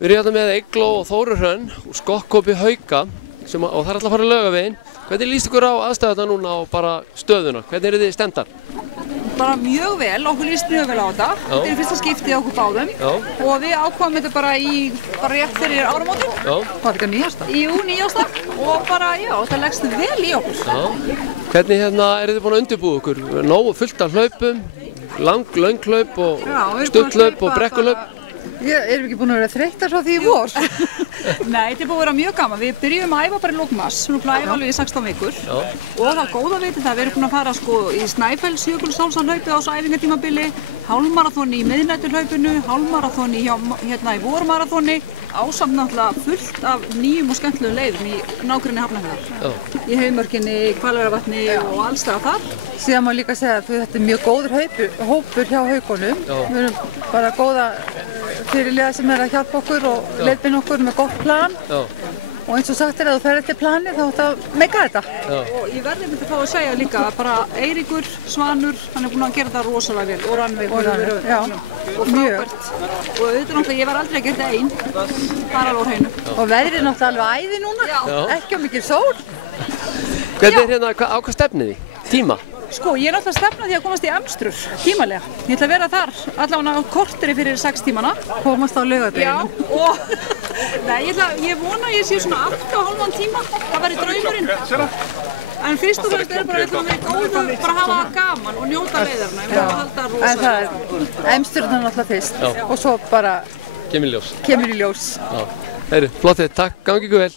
Við erum hérna með Eygló og Þóru Hrönn úr Skokkhópi Hauka og það er alltaf að fara að Laugaveginn. Hvernig líst ykkur á aðstæðuna núna og bara stöðuna? Hvernig eru þið stemmdar? Bara mjög vel, okkur líst mjög vel á þetta. Þetta er fyrsta skiptið okkur báðum. Og við ákváðum þetta bara rétt fyrir áramótin. Hvað er þetta nýjasta? Jú, nýjasta. Og bara, já, það leggst vel í okkur. Hvernig eru þið búin að undirbúa ykkur? Nógu fullt af hlaupum, löng hlaup og stutthlaup og brekkuhlaup? Erum við ekki búin að vera þreyttar svo því í vor? Nei, þetta er búin að vera mjög gaman. Við byrjum að æfa bara í lok mars, við erum búin að æfa alveg í 16 vikur. Og það er góð að vita það, við erum búin að fara í Snæfellsjökulsárhlaupi á þessu æfingatímabili, hálfmaraþoni í miðnæturhlaupinu, hálfmaraþoni hérna í vormaraþoni, ásamt náttúrulega fullt af nýjum og skemmtilegum leiðum í nágrenni Hafnarfjarðar. Í Haumörkinni, Hvalfjarðarvatni og alls staðar þar. Síðan má líka segja að þetta er mjög góður hópur hjá Haukunum. Við erum bara góða fyrirliða sem að hjálpa okkur og leiðbeina okkur með gott plan. Og eins og sagt að þú ferð eftir planið þá ætti að meika þetta. Og ég verði myndi að fá að segja líka að bara Eiríkur, Svanur, hann er búinn að gera þetta rosalega vel. Og Rannveig. Og frábært. Og auðvitað náttúrulega, ég var aldrei að gera þetta einn. Það er alveg á hreinu. Og veðrið er náttúrulega alveg æði núna. Ekki á mikil sól. Hvernig hérna, á hvað stefnið þið? Tíma? Sko, ég er alltaf að stefna því að komast í Amstrur, tímalega. Ég ætla að vera þar allavega á korteri fyrir 6 tímana. Komast á Laugaveginum. Já, og ég vona að ég sé svona 8,5 tíma. Það væri draumurinn. En fyrst og fremst er bara að vera góð, bara hafa gaman og njóta leiðarna. Ég vil halda rosalega. Amstrurnar er alltaf fyrst og svo bara kemur í ljós. Kemur í ljós. Heyru, flott þið, takk, gangi ykkur vel.